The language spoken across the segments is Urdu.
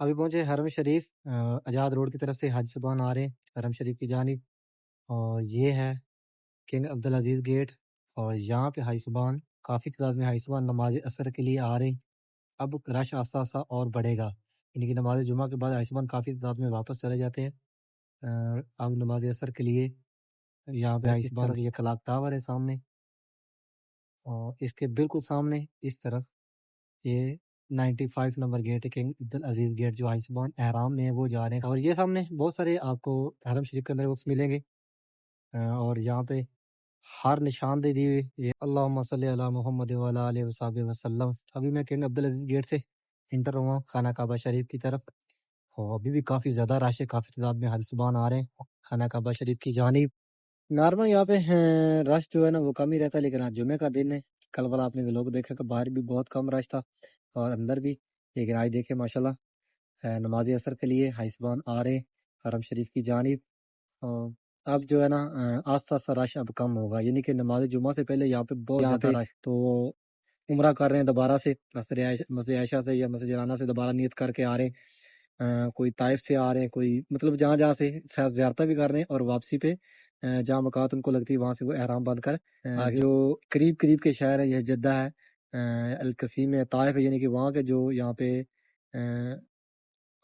ابھی پہنچے حرم شریف، آزاد روڈ کی طرف سے حاجی صاحبان آ رہے ہیں حرم شریف کی جانب، اور یہ ہے کنگ عبدالعزیز گیٹ، اور یہاں پہ حاجی صاحبان کافی تعداد میں حاجی صاحبان نماز عصر کے لیے آ رہے ہیں۔ اب رش آہستہ آہستہ اور بڑھے گا، یعنی کہ نماز جمعہ کے بعد حاجی صاحبان کافی تعداد میں واپس چلے جاتے ہیں۔ اب نماز عصر کے لیے یہاں پہ حاجی صاحبان یہ کلاک ٹاور ہے سامنے، اور اس کے بالکل سامنے اس طرف یہ 95 نمبر گیٹ ہے، کنگ عبدالعزیز گیٹ، جو حاجی صاحبان احرام میں ہیں وہ جا رہے ہیں۔ اور یہ سامنے بہت سارے آپ کو حرم شریف کے اندر بکس ملیں گے، اور یہاں پہ ہر نشان دے دی ہوئی یہ اللہم صلی علی محمد وعلی آلہ وصحبہ وسلم۔ ابھی میں کنگ عبدالعزیز گیٹ سے انٹر ہوا خانہ کعبہ شریف کی طرف، اور ابھی بھی کافی زیادہ رش ہے، کافی تعداد میں حاجی صاحبان آ رہے ہیں خانہ کعبہ شریف کی جانب۔ نارمل یہاں پہ رش جو ہے نا وہ کم ہی رہتا ہے، لیکن آج جمعے کا دن ہے، کل والا آپ نے لوگ دیکھا کہ باہر بھی بہت کم رش تھا اور اندر بھی، لیکن آج دیکھیں ماشاءاللہ نماز عصر کے لیے حاجی صاحبان آ رہے ہیں حرم شریف کی جانب۔ اب جو ہے نا آہستہ آہستہ رش اب کم ہوگا، یعنی کہ نماز جمعہ سے پہلے یہاں پہ بہت زیادہ رش، تو عمرہ کر رہے ہیں دوبارہ سے مسجد عائشہ سے یا مسجد جنانہ سے دوبارہ نیت کر کے آ رہے ہیں، کوئی طائف سے آ رہے ہیں، کوئی مطلب جہاں جہاں سے زیارتیں بھی کر رہے ہیں، اور واپسی پہ جہاں مقامات ان کو لگتی ہے وہاں سے وہ احرام بند کر جو قریب قریب کے شہر ہیں، یہ جدہ ہے، القصیم ہے، طائف ہے، یعنی کہ وہاں کے جو یہاں پہ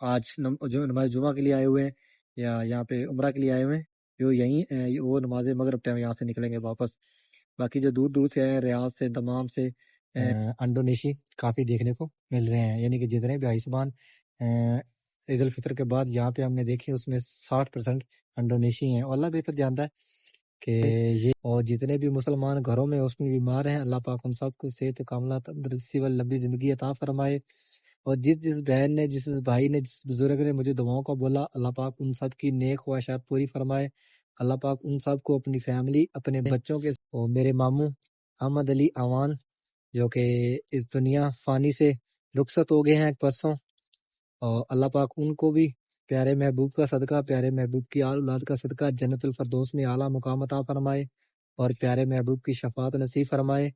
آج جو نماز جمعہ کے لیے آئے ہوئے ہیں یا یہاں پہ عمرہ کے لیے آئے ہوئے ہیں، جو یہیں وہ نماز مغرب ٹائم یہاں سے نکلیں گے واپس۔ باقی جو دور دور سے آئے ہیں، ریاض سے، دمام سے، انڈونیشی کافی دیکھنے کو مل رہے ہیں، یعنی کہ جتنے بھی حاجی صاحبان عید الفطر کے بعد یہاں پہ ہم نے دیکھے اس میں 60% انڈونیشی ہیں، اور اللہ بہتر جانتا ہے کہ یہ، اور جتنے بھی مسلمان گھروں میں اس میں بیمار ہیں، اللہ پاک ان سب کو صحت کاملہ، تندرستی و لمبی زندگی عطا فرمائے۔ اور جس بہن نے، جس بھائی نے، جس بزرگ نے مجھے دعاؤں کا بولا، اللہ پاک ان سب کی نیک خواہشات پوری فرمائے۔ اللہ پاک ان سب کو اپنی فیملی، اپنے بچوں کے، اور میرے ماموں احمد علی اوان جو کہ اس دنیا فانی سے رخصت ہو گئے ہیں پرسوں، اور اللہ پاک ان کو بھی پیارے محبوب کا صدقہ، پیارے محبوب کی آل اولاد کا صدقہ جنت الفردوس میں اعلیٰ مقام عطا فرمائے، اور پیارے محبوب کی شفاعت نصیب فرمائے،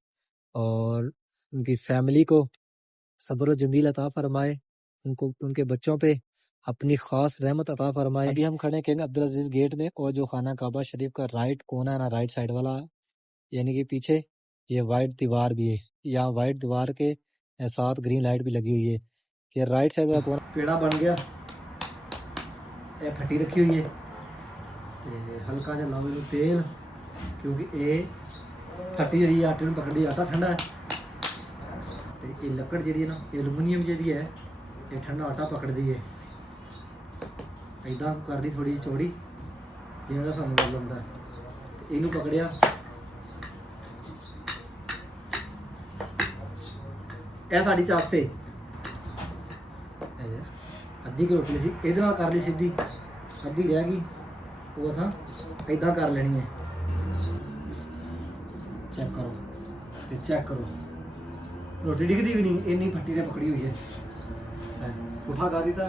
اور ان کی فیملی کو صبر و جمیل عطا فرمائے، ان کو، ان کے بچوں پہ اپنی خاص رحمت عطا فرمائے۔ ابھی ہم کھڑے ہیں کنگ عبدالعزیز گیٹ میں، اور جو خانہ کعبہ شریف کا رائٹ کونا ہے نا، رائٹ سائڈ والا، یعنی کہ پیچھے یہ وائٹ دیوار بھی ہے، یہاں وائٹ دیوار کے ساتھ گرین لائٹ بھی لگی ہوئی ہے، یہ رائٹ سائڈ والا کونا پیڑا بن گیا، یہ پھٹی رکھی ہوئی ہے، ہلکا جہا لاؤ تیل، کیونکہ یہ پھٹی جی آٹے میں پکڑی، آٹا ٹھنڈا ہے، یہ لکڑ جی نا ایلومینیم جی ہے، یہ ٹھنڈا آٹا پکڑ دی ہے، ایدا کر لی تھوڑی چوڑی جی کا سانوں گل آتا ہے، یہ پکڑیا، یہ ساری چاسے ادھی کی روٹی سی یہ کر لی سیدھی، ادھی رہ گئی وہ اصا ایدا کر لینی ہے، چیک کرو، چیک کرو روٹی ڈگتی بھی نہیں، اینی پھٹی نے پکڑی ہوئی ہے، اٹھا کر دیتا،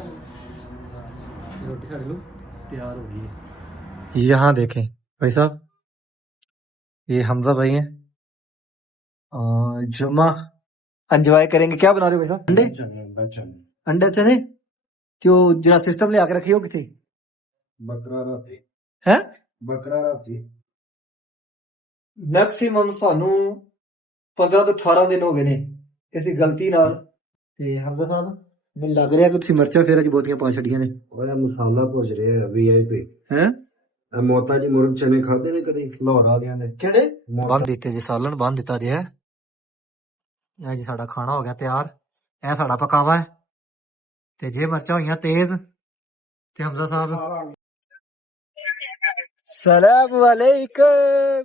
روٹی ساڑے لوگ تیار ہو گئی ہے۔ یہاں دیکھیں بھائی صاحب، یہ حمزہ بھائی ہیں، جمعہ انجوائے کریں گے۔ کیا بنا رہے ہو بھائی صاحب؟ انڈے، انڈے چنے، جو جڑا سسٹم لے آ کے رکھی ہو کتنے؟ بکرا راتی ہے، بکرا راتی میکسیمم سانو 15 ਤੋਂ 18 ਦਿਨ ਹੋ ਗਏ ਨੇ ਕਿਸੇ ਗਲਤੀ ਨਾਲ। ਤੇ ਹਮਜ਼ਾ ਸਾਹਿਬ ਮੈਨੂੰ ਲੱਗ ਰਿਹਾ ਕਿ ਤੁਸੀਂ ਮਿਰਚਾਂ ਫੇਰ ਅੱਜ ਬਹੁਤੀਆਂ ਪਾ ਛੱਡੀਆਂ ਨੇ। ਓਏ ਮਸਾਲਾ ਭੁੱਜ ਰਿਹਾ ਵੀਆਈਪੀ ਹੈ। ਇਹ ਮੋਤਾ ਜੀ ਮੁਰਗ ਚਨੇ ਖਾਦੇ ਨੇ ਕਦੀ ਲਾਹੌਰ ਵਾਲਿਆਂ ਨੇ? ਕਿਹੜੇ ਬੰਦ ਦਿੱਤੇ ਜੀ, ਸਾਲਣ ਬੰਦ ਦਿੱਤਾ ਜੀ ਹੈ। ਇਹ ਜੀ ਸਾਡਾ ਖਾਣਾ ਹੋ ਗਿਆ ਤਿਆਰ, ਇਹ ਸਾਡਾ ਪਕਾਵਾ ਹੈ, ਤੇ ਜੇ ਮਿਰਚਾਂ ਹੋਈਆਂ ਤੇਜ਼ ਤੇ ਹਮਜ਼ਾ ਸਾਹਿਬ ਸਲਾਮ ਅਲੈਕਮ,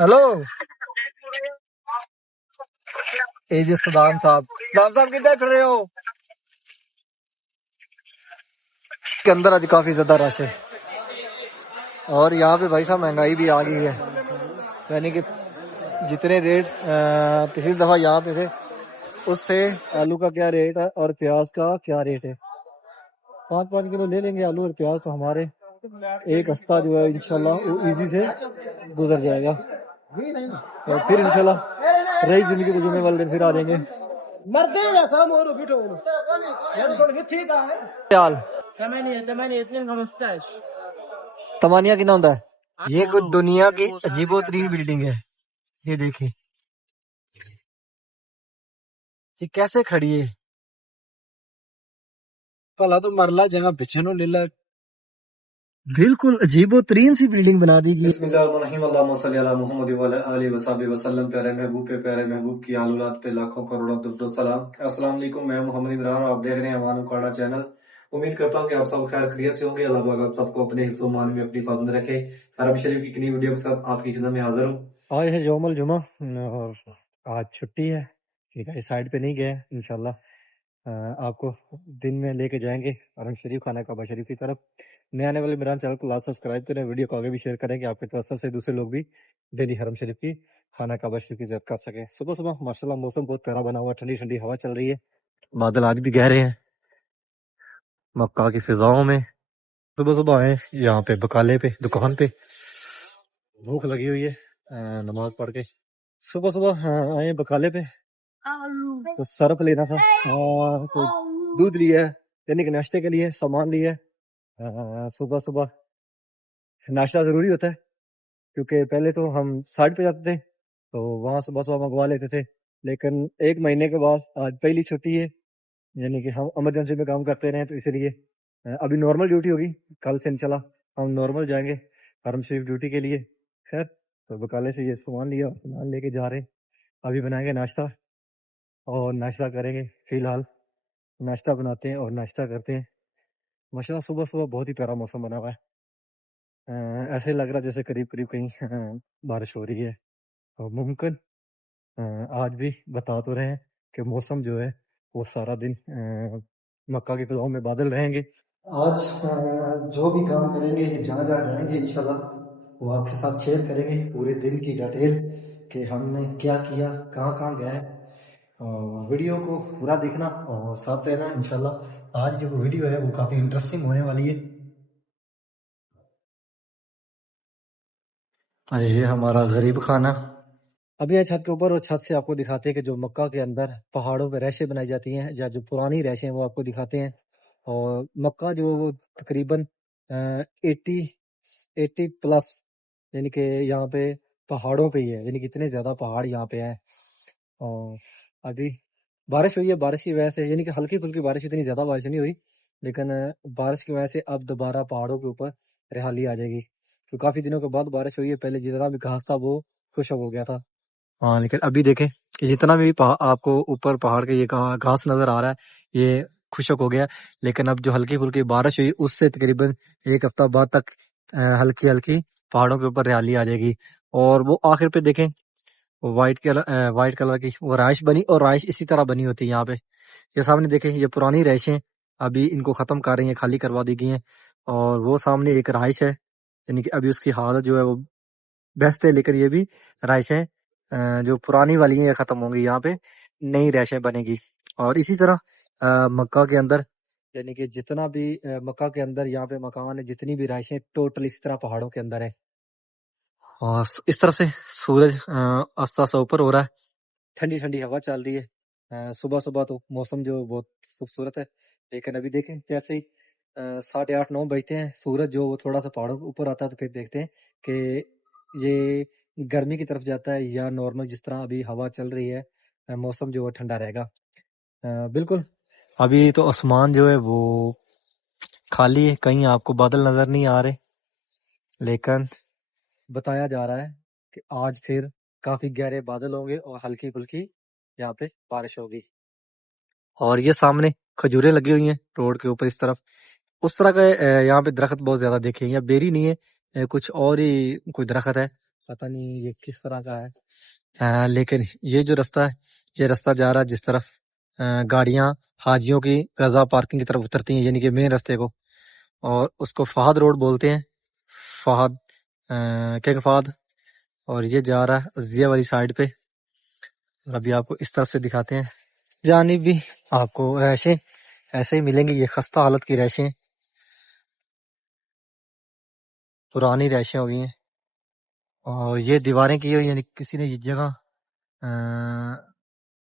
ہلو اے جی صدام صاحب کدھر پھر رہے ہو؟ کے اندر آج کافی زیادہ رش ہے، اور یہاں پہ بھائی صاحب مہنگائی بھی آ گئی ہے، یعنی کہ جتنے ریٹ پچھلی دفعہ یہاں پہ تھے اس سے آلو کا کیا ریٹ ہے اور پیاز کا کیا ریٹ ہے۔ 5 کلو لے لیں گے آلو اور پیاز، تو ہمارے ایک ہفتہ جو ہے انشاءاللہ وہ ایزی سے گزر جائے گا، اور پھر انشاءاللہ رہی زندگی تو جمعے والے دن پھر آ جائیں گے خیال 8 کتنا ہوتا ہے؟ یہ کچھ دنیا کی عجیب و ترین بلڈنگ ہے. یہ دیکھیں یہ کیسے کھڑی ہے. ਭਲਾ ਤੂੰ ਮਰਲਾ ਜਗ੍ਹਾ ਪਿੱਛੇ ਨੂੰ ਲੈ ਲੈ. بالکل عجیب و ترین سی بلڈنگ بنا دی گئی. بسم اللہ الرحمن الرحیم، اللہم صلی علی محمد وعلی آلہ وصحبہ وسلم. پیارے محبوب پہ، پیارے محبوب کی آل اولاد پہ لاکھوں کروڑوں درود و سلام. السلام علیکم، میں محمد عمران اور آپ دیکھ رہے ہیں امان اکاڑا چینل. امید کرتا ہوں کہ آپ سب خیر خیریت سے ہوں گے. اللہ پاک آپ سب کو اپنے حفظ و امان میں اپنی حفاظت میں رکھے. حرم شریف کی نئی ویڈیو کے ساتھ آپ کی خدمت میں حاضر ہوں. آج ہے یوم الجمعہ اور آج چھٹی ہے. ٹھیک ہے، اس سائڈ پہ نہیں گئے انشاءاللہ. آپ کو دن میں لے کے جائیں گے حرم شریف، خانہ کعبہ شریف کی طرف. نئے آنے والے میران چینل کو لازم سبسکرائب کریں، ویڈیو کو آگے بھی شیئر کریں کہ آپ کے توسل سے دوسرے لوگ بھی ڈیلی حرم شریف کی، خانہ کعبہ شریف کی زیارت کر سکیں. صبح صبح ماشاءاللہ موسم بہت پیارا بنا ہوا ہے، ٹھنڈی ٹھنڈی ہوا چل رہی ہے. بادل آج بھی گہرے ہیں مکہ کی فضاؤں میں. صبح صبح آئے یہاں پہ بکالے پہ، دکان پہ. بھوک لگی ہوئی ہے نماز پڑھ کے. صبح صبح آئے بکالے پہ، تو سرف لینا تھا اور کوئی دودھ لیا ہے، یعنی کہ ناشتے کے لیے سامان لیا ہے. صبح صبح ناشتہ ضروری ہوتا ہے کیونکہ پہلے تو ہم سائڈ پہ جاتے تھے تو وہاں صبح صبح منگوا لیتے تھے، لیکن 1 مہینے کے بعد آج پہلی چھٹی ہے، یعنی کہ ہم ایمرجنسی میں کام کرتے رہے تو اسی لیے ابھی نارمل ڈیوٹی ہوگی. کل سے انشاءاللہ ہم نارمل جائیں گے حرم شریف ڈیوٹی کے لیے. خیر تو بکالے سے یہ سامان لیا، سامان لے کے جا رہے ہیں. ابھی بنائیں گے ناشتہ اور ناشتہ کریں گے. فی الحال ناشتہ بناتے ہیں اور ناشتہ کرتے ہیں. ماشاءاللہ صبح صبح بہت ہی پیارا موسم بنا ہوا ہے. ایسے لگ رہا جیسے قریب قریب کہیں بارش ہو رہی ہے. اور ممکن آج بھی بتا تو رہے ہیں کہ موسم جو ہے وہ سارا دن مکہ کی فضاؤں میں بادل رہیں گے. آج جو بھی کام کریں گے جہاں جہاں جائیں گے انشاءاللہ وہ آپ کے ساتھ شیئر کریں گے پورے دن کی ڈیٹیل کہ ہم نے کیا کیا، کہاں کہاں گئے. ویڈیو کو پورا دیکھنا اور ساتھ رہنا انشاءاللہ. آج جو ویڈیو ہے وہ کافی انٹرسٹنگ ہونے والی ہے. یہ ہمارا غریب خانہ. ابھی یہ چھت کے اوپر، اور چھت سے آپ کو دکھاتے ہیں کہ جو مکہ کے اندر پہاڑوں پہ ریشیں بنائی جاتی ہیں یا جو پرانی ریشیں ہیں وہ آپ کو دکھاتے ہیں. اور مکہ جو وہ تقریباً 80 پلس، یعنی کہ یہاں پہ پہاڑوں پہ ہی ہے، یعنی کہ اتنے زیادہ پہاڑ یہاں پہ ہیں. اور ابھی بارش ہوئی ہے، بارش کی وجہ سے، یعنی کہ ہلکی پھلکی بارش، اتنی زیادہ بارش نہیں ہوئی، لیکن بارش کی وجہ سے اب دوبارہ پہاڑوں کے اوپر رحالی آ جائے گی. تو کافی دنوں کے بعد بارش ہوئی ہے. پہلے جتنا بھی گھاس تھا وہ خشک ہو گیا تھا. ہاں لیکن ابھی دیکھیں کہ جتنا بھی آپ کو اوپر پہاڑ کے یہ گھاس نظر آ رہا ہے یہ خشک ہو گیا. لیکن اب جو ہلکی پھلکی بارش ہوئی اس سے تقریباً 1 ہفتہ بعد تک ہلکی ہلکی پہاڑوں کے اوپر ریالی آ جائے گی. اور وہ آخر پہ دیکھیں وائٹ کلر کی وہ رہائش بنی، اور رہائش اسی طرح بنی ہوتی ہے یہاں پہ. یہ سامنے دیکھیں یہ پرانی رہائشیں ابھی ان کو ختم کر رہی ہیں، خالی کروا دی گئی ہیں. اور وہ سامنے ایک رہائش ہے، یعنی کہ ابھی اس کی حالت جو ہے وہ بیسٹ ہے، لیکن یہ بھی رہائشیں جو پرانی والی ہیں یہ ختم ہوں گی، یہاں پہ نئی رہائشیں بنے گی. اور اسی طرح مکہ کے اندر، یعنی کہ جتنا بھی مکہ کے اندر یہاں پہ مکان ہے، جتنی بھی رہائشیں ٹوٹل اس طرح پہاڑوں کے اندر ہے. اور اس طرف سے سورج آستہ آستہ اوپر ہو رہا ہے، ٹھنڈی ٹھنڈی ہوا چل رہی ہے. صبح صبح تو موسم جو بہت خوبصورت ہے، لیکن ابھی دیکھیں جیسے ہی 8:30-9 بجتے ہیں سورج جو وہ تھوڑا سا پہاڑوں کے اوپر آتا ہے تو پھر دیکھتے ہیں کہ یہ گرمی کی طرف جاتا ہے یا نارمل جس طرح ابھی ہوا چل رہی ہے موسم جو وہ ٹھنڈا رہے گا. بالکل ابھی تو آسمان جو ہے وہ خالی ہے، کہیں آپ کو بادل نظر نہیں آ رہے، لیکن بتایا جا رہا ہے کہ آج پھر کافی گہرے بادل ہوں گے اور ہلکی پھلکی یہاں پہ بارش ہوگی. اور یہ سامنے کھجوریں لگی ہوئی ہیں روڈ کے اوپر اس طرف. اس طرح کا یہاں پہ درخت بہت زیادہ دیکھے ہیں، یا بیری نہیں ہے، کچھ اور ہی کوئی درخت ہے، پتہ نہیں یہ کس طرح کا ہے. لیکن یہ جو رستہ ہے یہ رستہ جا رہا ہے جس طرف گاڑیاں حاجیوں کی غزہ پارکنگ کی طرف اترتی ہیں، یعنی کہ مین رستے کو، اور اس کو فہد روڈ بولتے ہیں، فہد کنگ فہد. اور یہ جا رہا ہے عزیہ والی سائڈ پہ. اور ابھی آپ کو اس طرف سے دکھاتے ہیں، جانب بھی آپ کو رہائشیں ایسے ہی ملیں گی. یہ خستہ حالت کی رہائشیں، پرانی رہائشیں ہو گئی ہیں. اور یہ دیواریں کی ہوئی، یعنی کسی نے یہ جگہ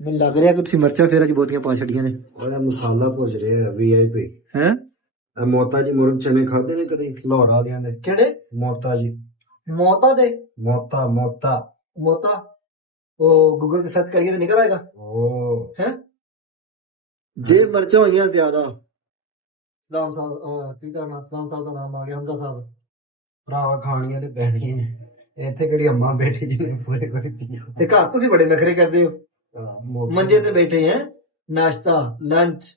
ਮੈਨੂੰ ਲੱਗ ਰਿਹਾ ਕਿ ਤੁਸੀਂ ਮਿਰਚਾਂ ਫੇਰ ਅੱਜ ਬਹੁਤੀਆਂ ਪਾ ਛੱਡੀਆਂ ਨੇ। ਉਹਦਾ ਮਸਾਲਾ ਭੁੱਜ ਰਿਹਾ VIP ਹੈ ਮੋਤਾ ਜੀ ਮੁਰਗ ਚਨੇ ਖਾਦੇ ਨੇ ਕਦੀ ਲਾਹੌਰ ਵਾਲਿਆਂ ਦੇ? ਕਿਹੜੇ ਮੋਤਾ ਜੀ? ਮੋਤਾ ਦੇ? ਮੋਤਾ ਮੋਤਾ ਮੋਤਾ ਉਹ ਗੂਗਲ ਤੇ ਸਰਚ ਕਰੀਏ ਤਾਂ ਨਿਕਲ ਆਏਗਾ। ਉਹ ਹੈ ਜੇ ਮਿਰਚਾਂ ਹੋਈਆਂ ਜ਼ਿਆਦਾ। ਸਲਾਮ ਸਾਹਿਬ ਕੀ ਕਰਨਾ, ਸਲਾਮ ਸਾਹਿਬ ਦਾ ਨਾਮ ਆ ਗਿਆ, ਹਮਜ਼ਾ ਸਾਹਿਬ ਭਰਾਵਾ ਖਾਣੀਆਂ ਤੇ ਪੈਣੀਆਂ ਨੇ, ਇੱਥੇ ਕਿਹੜੀ ਅੰਮਾ ਬੈਠੀ ਜਿਹਨੇ ਪੂਰੇ ਕੋਈ ਪੀਓ। ਤੇ ਘਰ ਤੁਸੀਂ ਬੜੇ ਨਖਰੇ ਕਰਦੇ ਹੋ, ਮੰਜੇ ਤੇ ਬੈਠੇ ਹੈ, ਨਾਸ਼ਤਾ ਲੰਚ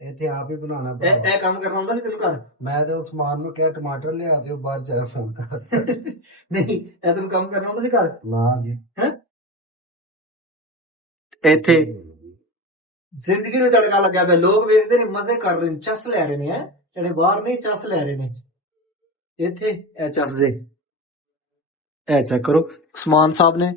ਇੱਥੇ ਆਪ ਹੀ ਬਣਾਉਣਾ ਇਹ ਕੰਮ ਕਰਨਾ ਹੁੰਦਾ ਸੀ ਤੈਨੂੰ ਘਰ? ਮੈਂ ਤੇ ਉਸਮਾਨ ਨੂੰ ਕਿਹਾ ਟਮਾਟਰ ਲਿਆ ਦਿਓ, ਬਾਅਦ ਚ ਫੋਨ ਕਰ। ਨਹੀਂ ਇਹ ਤੈਨੂੰ ਕੰਮ ਕਰਨਾ ਹੁੰਦਾ ਸੀ ਘਰ? ਨਾ ਜੀ। ਹੈ ਇੱਥੇ ਜ਼ਿੰਦਗੀ ਨੂੰ ਤੜਕਾ ਲੱਗਿਆ ਪਿਆ, ਲੋਕ ਵੇਖਦੇ ਨੇ ਮਜ਼ੇ ਕਰ ਰਹੇ ਨੇ, ਚਸ ਲੈ ਰਹੇ ਨੇ, ਹੈ ਜਿਹੜੇ ਬਾਹਰ ਨਹੀਂ ਚਸ ਲੈ ਰਹੇ ਨੇ, ਇੱਥੇ ਇਹ ਚਸ ਦੇ। ਇਹ ਚੈੱਕ ਕਰੋ, ਉਸਮਾਨ ਸਾਹਿਬ ਨੇ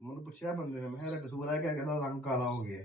ਮੈਨੂੰ ਪੁੱਛਿਆ ਬੰਦੇ ਨੇ, ਮੈਂ ਕਿਹਾ ਕਸੂਰ ਹੈ ਕਿ ਕਹਿੰਦਾ ਰੰਗ ਕਾਲਾ ਹੋ ਗਿਆ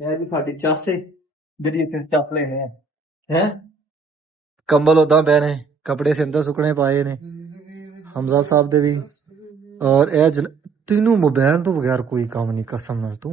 ਇਹ ਵੀ ਸਾਡੀ ਚੱਸ ਹੈ ਜਿਹੜੀ ਇੱਥੇ ਚੱਸ ਲੈਣੇ ਆ, ਹੈ ਕੰਬਲ ਉਦਾਂ ਪਏ ਨੇ, ਕੱਪੜੇ ਸਿੰਦਰ ਸੁੱਕਣੇ ਪਾਏ ਨੇ ਹਮਜ਼ਾ ਸਾਹਿਬ ਦੇ ਵੀ। ਔਰ ਇਹ ਤੈਨੂੰ ਮੋਬਾਈਲ ਤੋਂ ਬਗੈਰ ਕੋਈ ਕੰਮ ਨਹੀਂ, ਕਸਮ ਨਾਲ ਤੂੰ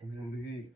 ਜ਼ਿੰਦਗੀ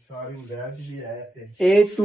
ਸਾਰੀ ਮੋਬਾਈਲ ਦੀ ਹੈ ਤੇ A to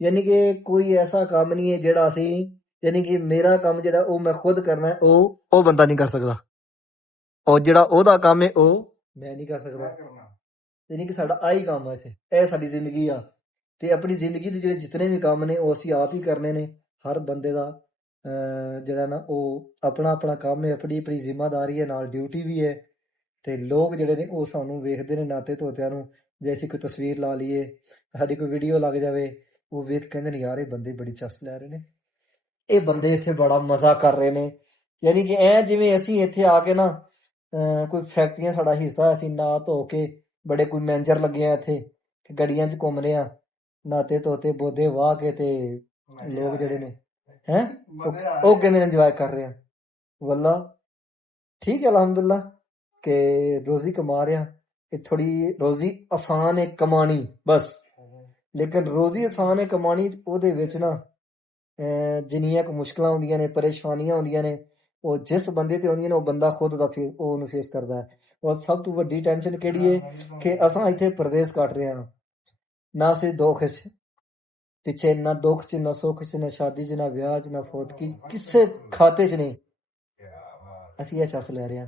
ਯਾਨੀ ਕਿ ਕੋਈ ਐਸਾ ਕੰਮ ਨਹੀਂ ਹੈ ਜਿਹੜਾ ਅਸੀਂ, ਯਾਨੀ ਕਿ ਮੇਰਾ ਕੰਮ ਜਿਹੜਾ ਉਹ ਮੈਂ ਖੁਦ ਕਰਨਾ ਹੈ, ਉਹ ਬੰਦਾ ਨਹੀਂ ਕਰ ਸਕਦਾ, ਔਰ ਜਿਹੜਾ ਉਹਦਾ ਕੰਮ ਹੈ ਉਹ ਮੈਂ ਨਹੀਂ ਕਰ ਸਕਦਾ। ਕਰਨਾ ਯਾਨੀ ਕਿ ਸਾਡਾ ਆਹੀ ਕੰਮ ਹੈ ਇੱਥੇ, ਇਹ ਸਾਡੀ ਜ਼ਿੰਦਗੀ ਆ। ਤੇ ਆਪਣੀ ਜ਼ਿੰਦਗੀ ਦੇ ਜਿਹੜੇ ਜਿਤਨੇ ਵੀ ਕੰਮ ਨੇ ਉਹ ਅਸੀਂ ਆਪ ਹੀ ਕਰਨੇ ਨੇ। ਹਰ ਬੰਦੇ ਦਾ ਜਿਹੜਾ ਨਾ ਉਹ ਆਪਣਾ ਆਪਣਾ ਕੰਮ ਹੈ, ਆਪਣੀ ਆਪਣੀ ਜ਼ਿੰਮੇਵਾਰੀ ਹੈ, ਨਾਲ ਡਿਊਟੀ ਵੀ ਹੈ। ਤੇ ਲੋਕ ਜਿਹੜੇ ਨੇ ਉਹ ਸਾਨੂੰ ਵੇਖਦੇ ਨੇ ਨਾਤੇ ਧੋਤਿਆਂ ਨੂੰ, ਜੇ ਅਸੀਂ ਕੋਈ ਤਸਵੀਰ ਲਾ ਲਈਏ, ਸਾਡੀ ਕੋਈ ਵੀਡੀਓ ਲੱਗ ਜਾਵੇ, ਉਹ ਵੇਖ ਕਹਿੰਦੇ ਨੇ ਯਾਰ ਇਹ ਬੰਦੇ ਬੜੀ ਚਸ ਲੈ ਰਹੇ ਨੇ, ਇਹ ਬੰਦੇ ਇੱਥੇ ਬੜਾ ਮਜ਼ਾ ਕਰ ਰਹੇ ਨੇ। ਯਾਨੀ ਕਿ ਐ ਜਿਵੇਂ ਅਸੀਂ ਇੱਥੇ ਆ ਕੇ ਨਾ ਕੋਈ ਫੈਕਟਰੀਆਂ ਸਾਡਾ ਹਿੱਸਾ, ਅਸੀਂ ਨਾ ਧੋ ਕੇ ਬੜੇ ਕੋਈ ਮੈਨੇਜਰ ਲੱਗੇ ਆ ਇੱਥੇ ਕਿ ਗੱਡੀਆਂ 'ਚ ਘੁੰਮ ਰਹੇ ਆ, ਨਾਤੇ ਧੋਤੇ ਬੋਦੇ ਵਾਹ ਕੇ, ਤੇ ਲੋਕ ਜਿਹੜੇ ਨੇ ਹੈ ਉਹ ਕਹਿੰਦੇ ਨੇ ਇੰਜੋਏ ਕਰ ਰਹੇ ਆ। ਵੱਲਾ ਠੀਕ ਹੈ ਅਲਹਮਦੁਲਿਲਾ ਕਿ ਰੋਜ਼ੀ ਕਮਾ ਰਿਹਾ, ਕਿ ਥੋੜੀ ਰੋਜ਼ੀ ਆਸਾਨ ਹੈ ਕਮਾਣੀ ਬਸ, ਲੇਕਿਨ ਰੋਜ਼ੀ ਆਸਾਨ ਹੈ ਕਮਾਣੀ, ਉਹਦੇ ਵਿੱਚ ਨਾ ਜਿੰਨੀਆਂ ਕੁ ਮੁਸ਼ਕਲਾਂ ਹੁੰਦੀਆਂ ਨੇ, ਪਰੇਸ਼ਾਨੀਆਂ ਹੁੰਦੀਆਂ ਨੇ, ਉਹ ਜਿਸ ਬੰਦੇ ਤੇ ਹੁੰਦੀਆਂ ਨੇ ਉਹ ਬੰਦਾ ਖੁਦ ਦਾ ਉਹਨੂੰ ਫੇਸ ਕਰਦਾ ਹੈ। ਔਰ ਸਭ ਤੋਂ ਵੱਡੀ ਟੈਨਸ਼ਨ ਕਿਹੜੀ ਹੈ ਕਿ ਅਸਾਂ ਇੱਥੇ ਪਰਦੇਸ ਕੱਟ ਰਹੇ ਹਾਂ, ਨਾ ਸਿਰਫ ਦੁੱਖ 'ਚ ਪਿੱਛੇ, ਨਾ ਦੁੱਖ 'ਚ, ਨਾ ਸੁੱਖ 'ਚ, ਨਾ ਸ਼ਾਦੀ 'ਚ, ਨਾ ਵਿਆਹ 'ਚ, ਨਾ ਫੌਤਗੀ, ਕਿਸੇ ਖਾਤੇ 'ਚ ਨਹੀਂ ਅਸੀਂ ਇਹ ਚੱਸ ਲੈ ਰਹੇ ਹਾਂ।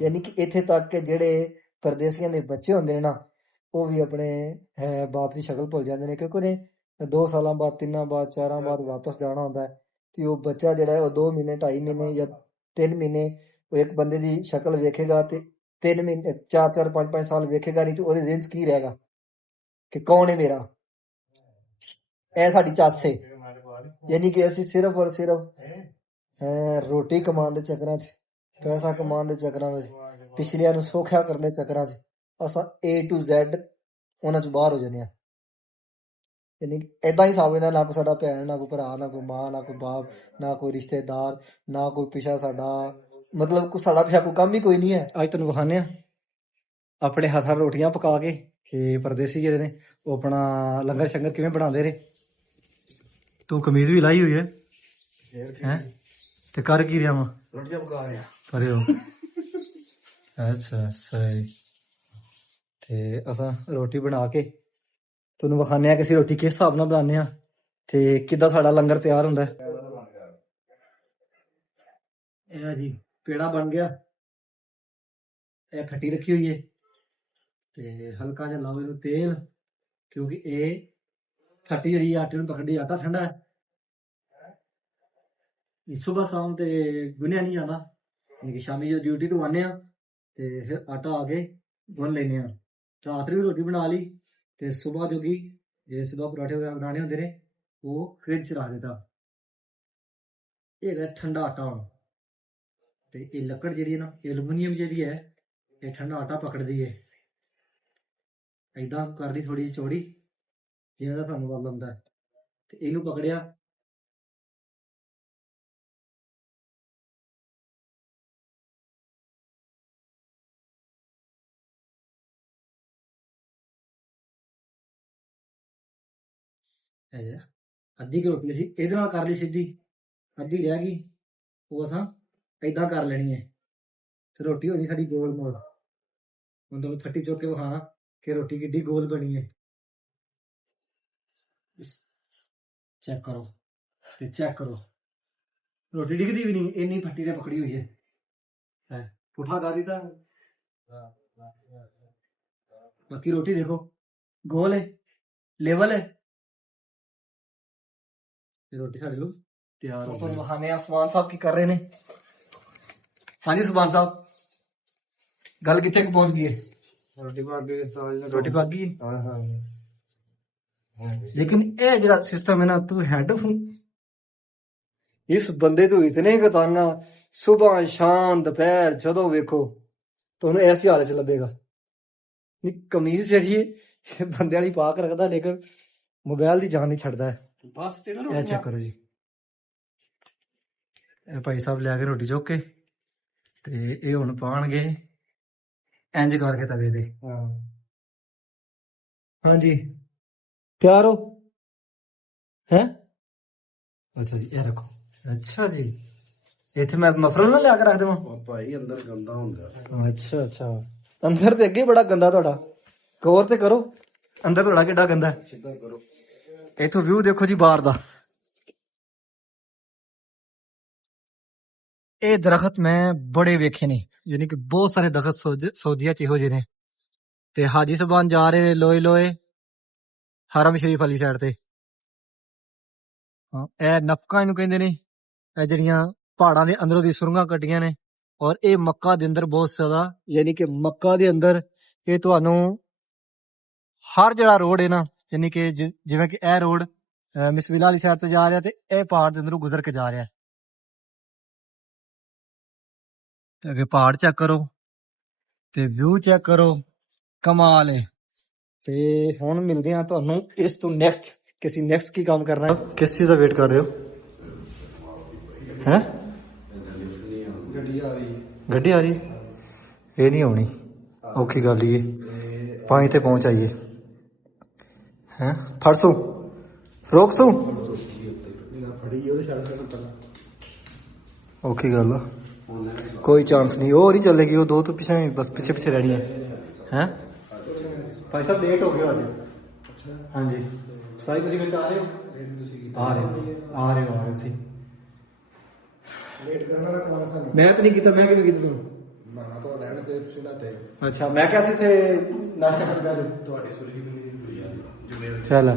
ਯਾਨੀ ਕਿ ਇੱਥੇ ਤੱਕ ਕਿ ਜਿਹੜੇ ਪਰਦੇਸੀਆਂ ਦੇ ਬੱਚੇ ਹੁੰਦੇ ਨੇ ਨਾ, ਉਹ ਵੀ ਆਪਣੇ ਬਾਪ ਦੀ ਸ਼ਕਲ ਭੁੱਲ ਜਾਂਦੇ ਨੇ, ਕਿਉਂਕਿ ਉਹਨੇ 2 ਸਾਲਾਂ ਬਾਅਦ, 3 ਬਾਅਦ, 4 ਬਾਅਦ ਵਾਪਸ ਜਾਣਾ ਹੁੰਦਾ ਹੈ। ਤੇ ਉਹ ਬੱਚਾ ਜਿਹੜਾ ਹੈ ਉਹ 2 ਮਹੀਨੇ, 2.5 ਮਹੀਨੇ ਜਾਂ 3 ਮਹੀਨੇ ਉਹ ਇੱਕ ਬੰਦੇ ਦੀ ਸ਼ਕਲ ਵੇਖੇਗਾ, ਤੇ 3 ਮਹੀਨੇ, 4-4, 5-5 ਸਾਲ ਵੇਖੇਗਾ ਨਹੀਂ, ਤੇ ਉਹਦੇ ਜ਼ਿਹਨ 'ਚ ਕੀ ਰਹੇਗਾ ਕਿ ਕੌਣ ਹੈ ਮੇਰਾ। ਇਹ ਸਾਡੀ ਚੱਸ ਹੈ। ਯਾਨੀ ਕਿ ਅਸੀਂ ਸਿਰਫ ਔਰ ਸਿਰਫ ਰੋਟੀ ਕਮਾਉਣ ਦੇ ਚੱਕਰਾਂ 'ਚ, ਪੈਸਾ ਕਮਾਉਣ ਦੇ ਚੱਕਰਾਂ ਵਿੱਚ, ਪਿਛਲਿਆਂ ਨੂੰ ਸੌਖਾ ਕਰਨ ਦੇ ਚੱਕਰਾਂ 'ਚ ਅਸਾਂ A to Z ਉਹਨਾਂ 'ਚ ਬਾਹਰ ਹੋ ਜਾਂਦੇ ਹਾਂ। ਯਾਨੀ ਏਦਾਂ ਹੀ ਸਮਝਦਾ, ਨਾ ਕੋਈ ਸਾਡਾ ਭੈਣ, ਨਾ ਕੋਈ ਭਰਾ, ਨਾ ਕੋਈ ਮਾਂ, ਨਾ ਕੋਈ ਬਾਪ, ਨਾ ਕੋਈ ਰਿਸ਼ਤੇਦਾਰ, ਨਾ ਕੋਈ ਪਿਛਾ ਸਾਡਾ, ਮਤਲਬ ਕੋਈ ਸਾਡਾ ਪਿਛਾ ਕੋਈ ਕੰਮ ਹੀ ਕੋਈ ਨਹੀਂ ਹੈ। ਅੱਜ ਤੈਨੂੰ ਵਿਖਾਉਂਦੇ ਹਾਂ ਆਪਣੇ ਹੱਥਾਂ ਰੋਟੀਆਂ ਪਕਾ ਕੇ ਕਿ ਪਰਦੇਸੀ ਜਿਹੜੇ ਨੇ ਉਹ ਆਪਣਾ ਲੰਗਰ ਸ਼ੰਗਰ ਕਿਵੇਂ ਬਣਾਉਂਦੇ ਨੇ। ਤੂੰ ਕਮੀਜ਼ ਵੀ ਲਾਈ ਹੋਈ ਹੈ ਹੈਂ, ਤੇ ਕਰ ਕੀ ਰਿਹਾ ਵਾ? ਰੋਟੀਆਂ ਪਕਾ ਰਿਹਾ ਪਰੇ ਹੋ। ਅੱਛਾ ਸਹੀ। ਤੇ ਅਸਾਂ ਰੋਟੀ ਬਣਾ ਕੇ ਤੁਹਾਨੂੰ ਵਿਖਾਉਂਦੇ ਹਾਂ ਕਿ ਅਸੀਂ ਰੋਟੀ ਕਿਸ ਹਿਸਾਬ ਨਾਲ ਬਣਾਉਂਦੇ ਹਾਂ ਤੇ ਕਿੱਦਾਂ ਸਾਡਾ ਲੰਗਰ ਤਿਆਰ ਹੁੰਦਾ ਹੈ। ਇਹ ਜੀ ਪੇੜਾ ਬਣ ਗਿਆ, ਇਹ ਖੱਟੀ ਰੱਖੀ ਹੋਈ ਹੈ, ਤੇ ਹਲਕਾ ਜਿਹਾ ਲਾਓ ਇਹਨੂੰ ਤੇਲ, ਕਿਉਂਕਿ ਇਹ ਖੱਟੀ ਜਿਹੜੀ ਆਟੇ ਨੂੰ ਪਕੜਦੀ, ਆਟਾ ਠੰਡਾ ਹੈ, ਸੁਬਹ ਸ਼ਾਮ ਤੇ ਗੁੰਨਿਆ ਨਹੀਂ ਜਾਂਦਾ, ਕਿ ਸ਼ਾਮੀ ਜਦੋਂ ਡਿਊਟੀ ਤੋਂ ਆਉਂਦੇ ਹਾਂ ਤੇ ਫਿਰ ਆਟਾ ਆ ਕੇ ਗੁੰਨ ਲੈਂਦੇ ਹਾਂ। ਰਾਤ ਨੂੰ ਵੀ ਰੋਟੀ ਬਣਾ ਲਈ ਤੇ ਸੁਬਹ ਜੋਗੀ ਜੇ ਸੁਬਹ ਪਰਾਠੇ ਵਗੈਰਾ ਬਣਾਉਣੇ ਹੁੰਦੇ ਨੇ ਉਹ ਫ੍ਰਿਜ 'ਚ ਰੱਖ ਦਿੱਤਾ। ਇਹ ਹੈਗਾ ਠੰਡਾ ਆਟਾ ਹੁਣ, ਤੇ ਇਹ ਲੱਕੜ ਜਿਹੜੀ ਹੈ ਨਾ, ਐਲੂਮੀਨੀਅਮ ਜਿਹੜੀ ਹੈ, ਇਹ ਠੰਡਾ ਆਟਾ ਪਕੜਦੀ ਹੈ। ਏਦਾਂ ਕਰ ਲਈ ਥੋੜੀ ਜਿਹੀ ਚੌੜੀ, ਜਿਵੇਂ ਦਾ ਤੁਹਾਨੂੰ ਵੱਲ ਹੁੰਦਾ, ਤੇ ਇਹਨੂੰ ਪਕੜਿਆ, ਅੱਧੀ ਕੁ ਰੋਟੀ ਅਸੀਂ ਇਹਦੇ ਨਾਲ ਕਰ ਲਈ ਸਿੱਧੀ, ਅੱਧੀ ਰਹਿ ਗਈ ਉਹ ਅਸਾਂ ਏਦਾਂ ਕਰ ਲੈਣੀ ਹੈ, ਤੇ ਰੋਟੀ ਹੋਣੀ ਸਾਡੀ ਗੋਲ ਮੋਲ। ਹੁਣ ਤੁਹਾਨੂੰ ਫੱਟੀ ਚੁੱਕ ਕੇ ਵਿਖਾਣਾ ਕਿ ਰੋਟੀ ਕਿੱਡੀ ਗੋਲ ਬਣੀ ਹੈ। ਚੈੱਕ ਕਰੋ, ਤੇ ਚੈੱਕ ਕਰੋ, ਰੋਟੀ ਡਿੱਗਦੀ ਵੀ ਨਹੀਂ, ਇੰਨੀ ਫੱਟੀ ਨੇ ਪਕੜੀ ਹੋਈ ਹੈ। ਪੁੱਠਾ ਕਰ ਦਿੱਤਾ, ਬਾਕੀ ਰੋਟੀ ਦੇਖੋ ਗੋਲ ਹੈ, ਲੈਵਲ ਹੈ, ਰੋਟੀ ਸਾਡੇ ਲੋਕ ਤਿਆਰ ਹੋ ਗਈ। ਵਿਖਾਣੇ ਆ ਸੁਭਾਨ ਸਾਹਿਬ ਕੀ ਕਰ ਰਹੇ ਨੇ। ਹਾਂਜੀ ਸੁਭਾਨ ਸਾਹਿਬ, ਗੱਲ ਕਿੱਥੇ ਕੁ ਪਹੁੰਚ ਗਈ ਹੈ? ਰੋਟੀ ਪਾ ਕੇ ਰੋਟੀ ਪੱਕ ਗਈ। ਹਾਂ ਹਾਂ ਲੇਕਿਨ ਇਹ ਜਿਹੜਾ ਸਿਸਟਮ ਹੈ ਨਾ, ਤੂੰ ਹੈਡਫੋਨ ਇਸ ਬੰਦੇ ਤੋਂ ਇਤਨੇ ਕਤਾਨਾ, ਸੁਬਹ ਸ਼ਾਮ ਦੁਪਹਿਰ ਜਦੋਂ ਵੇਖੋ ਤੁਹਾਨੂੰ ਐਸੀ ਹਾਲਤ 'ਚ ਲੱਭੇਗਾ। ਕਮੀਜ਼ ਜਿਹੜੀ ਹੈ ਬੰਦੇ ਵਾਲੀ ਪਾ ਕੇ ਰੱਖਦਾ, ਲੇਕਿਨ ਮੋਬਾਈਲ ਦੀ ਜਾਨ ਨਹੀਂ ਛੱਡਦਾ ਹੈ। ਬਸ ਇਹ ਚੈੱਕ ਕਰੋ ਜੀ, ਇਹ ਭਾਈ ਸਾਹਿਬ ਲਿਆ ਕੇ ਰੋਟੀ ਚੁੱਕ ਕੇ, ਤੇ ਇਹ ਹੁਣ ਪਾਣਗੇ ਇੰਜ ਕਰਕੇ ਤਵੇ ਤੇ ਹਾਂ ਹਾਂਜੀ ਤਿਆਰ ਹੋ ਹੈ ਅੱਛਾ ਜੀ ਇਹ ਰੱਖੋ ਅੱਛਾ ਜੀ ਇੱਥੇ ਮੈਂ ਮਫਰਲ ਨਾ ਲਿਆ ਕੇ ਰੱਖ ਦੇਵਾਂ ਉਹ ਭਾਈ ਅੰਦਰ ਗੰਦਾ ਹੁੰਦਾ ਅੱਛਾ ਅੱਛਾ ਅੰਦਰ ਤੇ ਅੱਗੇ ਬੜਾ ਗੰਦਾ ਤੁਹਾਡਾ ਗੌਰ ਤੇ ਕਰੋ ਅੰਦਰ ਤੁਹਾਡਾ ਕਿੱਡਾ ਗੰਦਾ ਹੈ ਸਿੱਧਾ ਕਰੋ ਇੱਥੋਂ ਵਿਊ ਦੇਖੋ ਜੀ ਬਾਹਰ ਦਾ ਇਹ ਦਰਖਤ ਮੈਂ ਬੜੇ ਵੇਖੇ ਨੇ ਯਾਨੀ ਕਿ ਬਹੁਤ ਸਾਰੇ ਦਰਖਤ ਸਊਦੀਆ ਚ ਇਹੋ ਜਿਹੇ ਨੇ ਤੇ ਹਾਜੀ ਸਾਹਿਬਾਨ ਜਾ ਰਹੇ ਨੇ ਲੋਏ ਲੋਏ ਹਰਮ ਸ਼ਰੀਫ ਵਾਲੀ ਸਾਈਡ ਤੇ ਹਾਂ ਇਹ ਨਫਕਾ ਇਹਨੂੰ ਕਹਿੰਦੇ ਨੇ ਇਹ ਜਿਹੜੀਆਂ ਪਹਾੜਾਂ ਦੇ ਅੰਦਰੋਂ ਦੀ ਸੁਰੰਗਾਂ ਕੱਟੀਆਂ ਨੇ ਔਰ ਇਹ ਮੱਕਾ ਦੇ ਅੰਦਰ ਬਹੁਤ ਜ਼ਿਆਦਾ ਯਾਨੀ ਕਿ ਮੱਕਾ ਦੇ ਅੰਦਰ ਇਹ ਤੁਹਾਨੂੰ ਹਰ ਜਿਹੜਾ ਰੋਡ ਹੈ ਨਾ ਯਾਨੀ ਕਿ ਜਿਵੇਂ ਕਿ ਇਹ ਰੋਡ ਮਿਸਵਿਲਾ ਵਾਲੀ ਸਾਈਡ ਤੇ ਜਾ ਰਿਹਾ ਤੇ ਇਹ ਪਹਾੜ ਦੇ ਅੰਦਰੋਂ ਗੁਜ਼ਰ ਕੇ ਜਾ ਰਿਹਾ ਤੇ ਅੱਗੇ ਪਹਾੜ ਚੈੱਕ ਕਰੋ ਤੇ ਵਿਊ ਚੈੱਕ ਕਰੋ ਕਮਾਲ ਹੈ ਤੇ ਹੁਣ ਮਿਲਦੇ ਆ ਤੁਹਾਨੂੰ ਇਸ ਤੋਂ ਨੈਕਸਟ ਕਿਸੇ ਨੈਕਸਟ ਕੀ ਕੰਮ ਕਰਨਾ ਹੈ ਕਿਸ ਚੀਜ਼ ਦਾ ਵੇਟ ਕਰ ਰਹੇ ਹੋ ਹੈ ਗੱਡੀ ਆ ਰਹੀ ਇਹ ਨਹੀਂ ਆਉਣੀ ਔਖੀ ਗੱਲ ਹੀ ਹੈ ਪਾਣੀ ਤੇ ਪਹੁੰਚ ਆਈਏ ਹੈ ਫੜਸੂ ਰੋਕਸੂ ਔਖੀ ਗੱਲ ਆ ਕੋਈ ਚਾਂਸ ਨਹੀਂ ਉਹ ਨਹੀਂ ਚੱਲੇਗੀ ਉਹ ਦੋ ਤੋਂ ਪਿੱਛੇ ਬਸ ਪਿੱਛੇ ਪਿੱਛੇ ਰਹਿਣੀ ਹੈ ਭਾਈ ਸਾਹਿਬ ਲੇਟ ਹੋ ਗਏ ਅੱਜ ਹਾਂਜੀ ਸਾਈ ਤੁਸੀਂ ਵਿੱਚ ਆ ਰਹੇ ਹੋ ਆ ਰਹੇ ਸੀ ਲੇਟ ਕਰਨਾ ਨਾ ਕੌਣ ਸਾ ਮੈਂ ਤਾਂ ਨਹੀਂ ਕੀਤਾ ਮੈਂ ਕਿਵੇਂ ਕੀਤਾ ਤੁਹਾਨੂੰ ਨਾ ਤਾਂ ਰਹਿਣ ਦੇ ਤੁਸੀਂ ਨਾ ਤੇ ਅੱਛਾ ਮੈਂ ਕਿਹਾ ਸੀ ਇੱਥੇ ਨਾਸ਼ਤਾ ਕਰਨ ਬੈਠ ਜਾਓ ਤੁਹਾਡੀ ਸੁਰਖੀ ਵੀ ਨਹੀਂ ਚੱਲ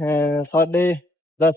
10:30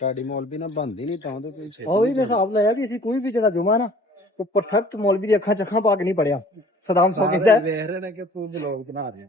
ਤੁਹਾਡੀ ਮੌਲਵੀ ਨਾਲ ਬੰਦੀ ਨਹੀਂ ਤਾਂ ਕੋਈ ਉਹ ਵੀ ਮੈਂ ਹਿਸਾਬ ਲਾਇਆ ਵੀ ਅਸੀਂ ਕੋਈ ਵੀ ਜਿਹੜਾ ਜੁਮਾ ਨਾ ਉਹ ਪਰਫੈਕਟ ਮੌਲਵੀ ਦੀ ਅੱਖਾਂ ਚੱਖਾਂ ਪਾ ਕੇ ਨਹੀਂ ਪੜਿਆ ਸਦਾਮ ਸਾਹਿਬ ਕਹਿੰਦਾ ਵੇਖ ਰਹੇ ਨੇ ਕਿ ਤੂੰ ਬਲੌਗ ਬਣਾ ਰਿਹਾ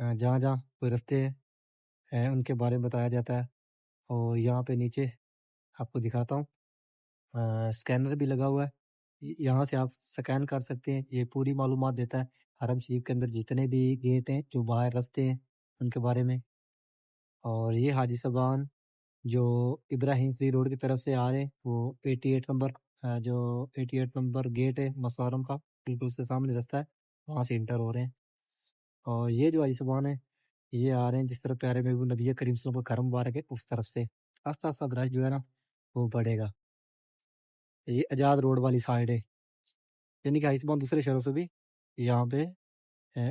جہاں جہاں کوئی رستے ہیں ان کے بارے میں بتایا جاتا ہے۔ اور یہاں پہ نیچے آپ کو دکھاتا ہوں، سکینر بھی لگا ہوا ہے، یہاں سے آپ سکین کر سکتے ہیں، یہ پوری معلومات دیتا ہے حرم شریف کے اندر جتنے بھی گیٹ ہیں، جو باہر رستے ہیں ان کے بارے میں۔ اور یہ حاجی صاحبان جو ابراہیم فری روڈ کی طرف سے آ رہے ہیں، وہ 88 نمبر جو 88 نمبر گیٹ ہے مسوارم کا، بالکل اس کے سامنے رستہ ہے، وہاں سے انٹر ہو رہے ہیں۔ اور یہ جو حاجی صاحبان ہیں یہ آ رہے ہیں جس طرح پیارے محبوب نبی کریم صلی اللہ علیہ وسلم کا گھر مبارک ہے اس طرف سے، آستہ آستہ برش جو ہے نا وہ بڑھے گا۔ یہ اجاد روڈ والی سائڈ ہے، یعنی کہ حاجی صاحبان دوسرے شہروں سے بھی یہاں پہ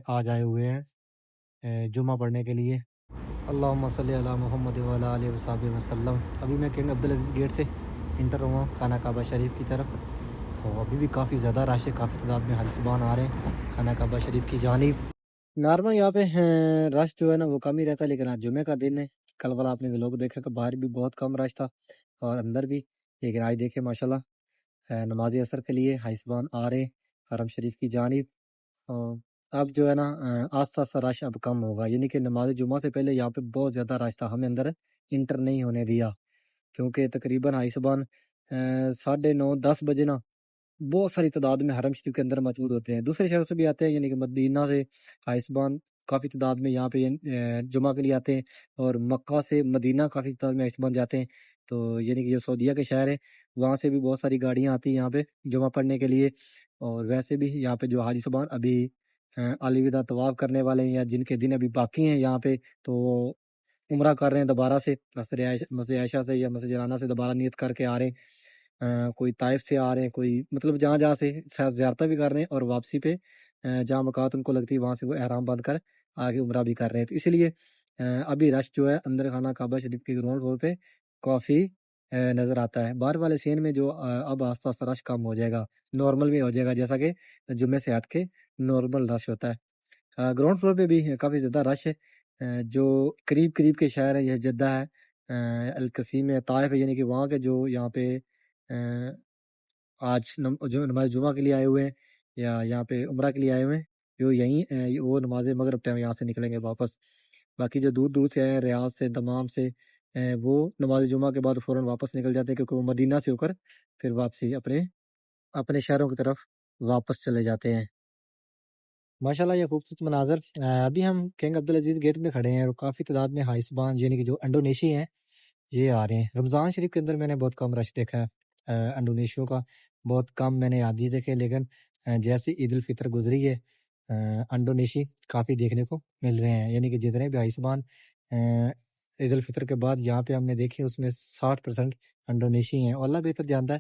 آ جائے ہوئے ہیں جمعہ پڑھنے کے لیے۔ اللہم صلی علی محمد وعلی آلہ وصحبہ وسلم۔ ابھی میں کنگ عبدالعزیز گیٹ سے انٹر ہوا خانہ کعبہ شریف کی طرف، اور ابھی بھی کافی زیادہ رش ہے، کافی تعداد میں حاجی صاحبان آ رہے ہیں خانہ کعبہ شریف کی جانب۔ نارمل یہاں پہ رش جو ہے نا وہ کم ہی رہتا ہے، لیکن آج جمعہ کا دن ہے، کل والا آپ نے لوگ دیکھا کہ باہر بھی بہت کم رش تھا اور اندر بھی، لیکن آج دیکھیں ماشاءاللہ نماز عصر کے لیے حاجی صاحبان آ رہے ہیں حرم شریف کی جانب۔ اب جو ہے نا آستہ آستہ رش اب کم ہوگا، یعنی کہ نماز جمعہ سے پہلے یہاں پہ بہت زیادہ رش تھا، ہمیں اندر انٹر نہیں ہونے دیا کیونکہ تقریباً حاجی صاحبان 9:30 10 بجے نا بہت ساری تعداد میں حرم شریف کے اندر موجود ہوتے ہیں، دوسرے شہروں سے بھی آتے ہیں، یعنی کہ مدینہ سے حاجی صاحبان کافی تعداد میں یہاں پہ جمعہ کے لیے آتے ہیں، اور مکہ سے مدینہ کافی تعداد میں حاجی صاحبان جاتے ہیں، تو یعنی کہ جو سعودیہ کے شہر ہیں وہاں سے بھی بہت ساری گاڑیاں آتی ہیں یہاں پہ جمعہ پڑھنے کے لیے۔ اور ویسے بھی یہاں پہ جو حاجی صاحبان ابھی الوداع طواف کرنے والے ہیں یا جن کے دن ابھی باقی ہیں یہاں پہ، تو وہ عمرہ کر رہے ہیں دوبارہ سے مسجد عائشہ سے یا مسجد جنانہ سے دوبارہ نیت کر کے آ رہے ہیں، کوئی طائف سے آ رہے ہیں، کوئی مطلب جہاں جہاں سے زیارتیں بھی کر رہے ہیں، اور واپسی پہ جہاں مقامات ان کو لگتی ہے وہاں سے وہ احرام بند کر آگے عمرہ بھی کر رہے ہیں، تو اسی لیے ابھی رش جو ہے اندر خانہ کعبہ شریف کے گراؤنڈ فلور پہ کافی نظر آتا ہے۔ باہر والے سین میں جو اب آستہ آستہ رش کم ہو جائے گا، نارمل میں ہو جائے گا، جیسا کہ جمعے سے ہٹ کے نارمل رش ہوتا ہے۔ گراؤنڈ فلور پہ بھی کافی زیادہ رش ہے، جو قریب قریب کے شہر ہیں، یہ جدہ ہے، القصیم ہے، طائف ہے، یعنی کہ وہاں کے جو یہاں پہ آج جو نماز جمعہ کے لیے آئے ہوئے ہیں یا یہاں پہ عمرہ کے لیے آئے ہوئے ہیں، جو یہیں وہ نماز مغرب ٹائم یہاں سے نکلیں گے واپس۔ باقی جو دور دور سے آئے ہیں، ریاض سے، دمام سے، وہ نماز جمعہ کے بعد فوراً واپس نکل جاتے ہیں، کیونکہ وہ مدینہ سے ہو کر پھر واپسی اپنے شہروں کی طرف واپس چلے جاتے ہیں۔ ماشاءاللہ یہ خوبصورت مناظر۔ ابھی ہم کنگ عبدالعزیز گیٹ میں کھڑے ہیں اور کافی تعداد میں حاجی صاحبان یعنی کہ جو انڈونیشی ہیں یہ آ رہے ہیں۔ رمضان شریف کے اندر میں نے بہت کم رش دیکھا ہے انڈونیشیوں کا، بہت کم میں نے عادی دیکھے، لیکن جیسے عید الفطر گزری ہے انڈونیشی کافی دیکھنے کو مل رہے ہیں، یعنی کہ جتنے بھی حاجی صاحبان عید الفطر کے بعد یہاں پہ ہم نے دیکھے اس میں 60% انڈونیشی ہیں، اور اللہ بہتر جانتا ہے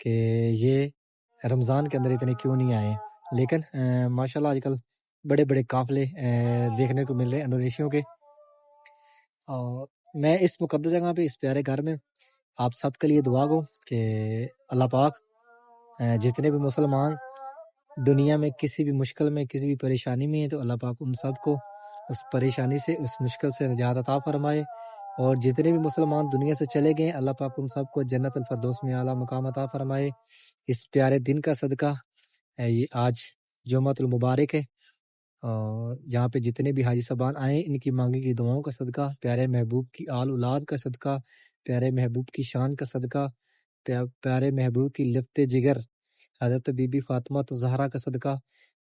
کہ یہ رمضان کے اندر اتنے کیوں نہیں آئے، لیکن ماشاءاللہ آج کل بڑے بڑے قافلے دیکھنے کو مل رہے ہیں انڈونیشیوں کے۔ اور میں اس مقدس جگہ پہ اس پیارے گھر میں آپ سب کے لیے دعا گو کہ اللہ پاک جتنے بھی مسلمان دنیا میں کسی بھی مشکل میں کسی بھی پریشانی میں ہیں، تو اللہ پاک ان سب کو اس پریشانی سے اس مشکل سے نجات عطا فرمائے، اور جتنے بھی مسلمان دنیا سے چلے گئے اللہ پاک ان سب کو جنت الفردوس میں اعلیٰ مقام عطا فرمائے۔ اس پیارے دن کا صدقہ یہ آج جمعۃ المبارک ہے، اور جہاں پہ جتنے بھی حاجی صاحبان آئے ان کی مانگی کی دعاؤں کا صدقہ، پیارے محبوب کی آل اولاد کا صدقہ، پیارے محبوب کی شان کا صدقہ، پیارے محبوب کی لفت جگر حضرت بی بی فاطمہ زہرا کا صدقہ،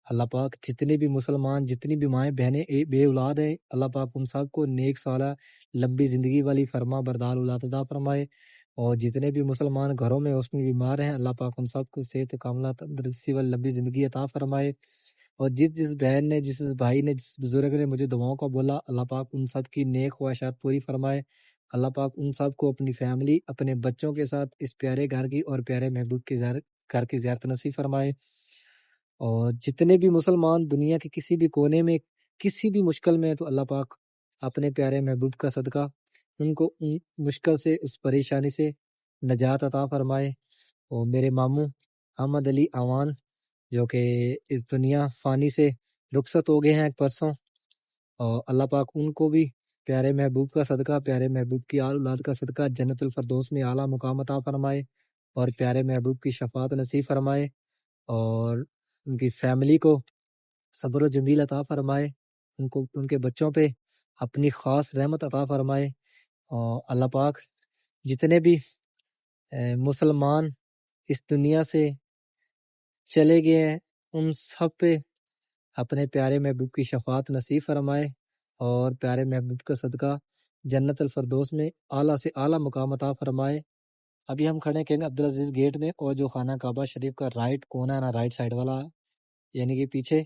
اللہ پاک جتنے بھی مسلمان جتنی بھی مائیں بہنیں بے اولاد ہے اللہ پاک ان سب کو نیک سالہ لمبی زندگی والی فرما بردار اولاد عطا فرمائے، اور جتنے بھی مسلمان گھروں میں اس میں بیمار ہیں اللہ پاک ان سب کو صحت کاملہ تندرستی والی لمبی زندگی عطا فرمائے، اور جس بہن نے جس بھائی نے جس بزرگ نے مجھے دعاؤں کا بولا اللہ پاک ان سب کی نیک خواہشات پوری فرمائے، اللہ پاک ان سب کو اپنی فیملی اپنے بچوں کے ساتھ اس پیارے گھر کی اور پیارے محبوب کی گھر کی زیارت نصیب فرمائے، اور جتنے بھی مسلمان دنیا کے کسی بھی کونے میں کسی بھی مشکل میں تو اللہ پاک اپنے پیارے محبوب کا صدقہ ان کو ان مشکل سے اس پریشانی سے نجات عطا فرمائے۔ اور میرے ماموں احمد علی آوان جو کہ اس دنیا فانی سے رخصت ہو گئے ہیں پرسوں، اور اللہ پاک ان کو بھی پیارے محبوب کا صدقہ پیارے محبوب کی آل اولاد کا صدقہ جنت الفردوس میں اعلیٰ مقام عطا فرمائے، اور پیارے محبوب کی شفاعت نصیب فرمائے، اور ان کی فیملی کو صبر و جمیل عطا فرمائے، ان کے بچوں پہ اپنی خاص رحمت عطا فرمائے، اور اللہ پاک جتنے بھی مسلمان اس دنیا سے چلے گئے ہیں ان سب پہ اپنے پیارے محبوب کی شفاعت نصیب فرمائے، اور پیارے محبوب کا صدقہ جنت الفردوس میں اعلیٰ سے اعلیٰ مقام عطا فرمائے۔ ابھی ہم کھڑے ہیں کنگ عبدالعزیز گیٹ میں، اور جو خانہ کعبہ شریف کا رائٹ کونا ہے نا، رائٹ سائڈ والا، یعنی کہ پیچھے